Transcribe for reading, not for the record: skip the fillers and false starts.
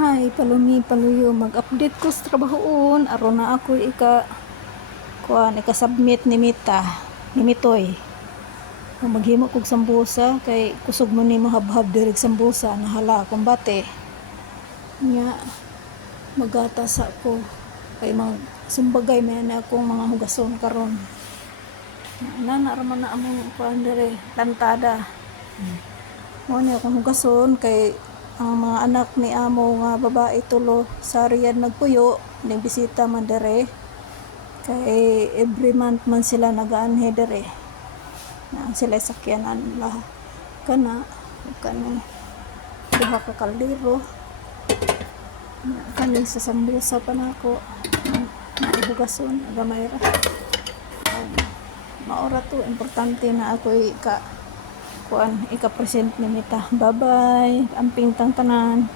Hi, palumi paluyo mag-update ko sa trabahoon aron na ako ika-submit ni Mita ni Mitoy. Maghimo kog sambusa kay kusog mo nimo habhab direk sambusa nahala akong bate. Nya magatas ako kay sumbagay may na akong mga hugason karon. Nana raman na among kuan dire plantada. Mo ni akong hugason kay ang mga anak ni amo nga babae tulo sa riyad nagpuyo ning bisita man dere kay every month man sila nagaanhe dere na sila sakyanan lahat kana duha ka kaldero kaning sa sambusa pa nako hugason gamay ra maora to importante na ako ika-present ni Mita. Bye bye, amping tang tanan.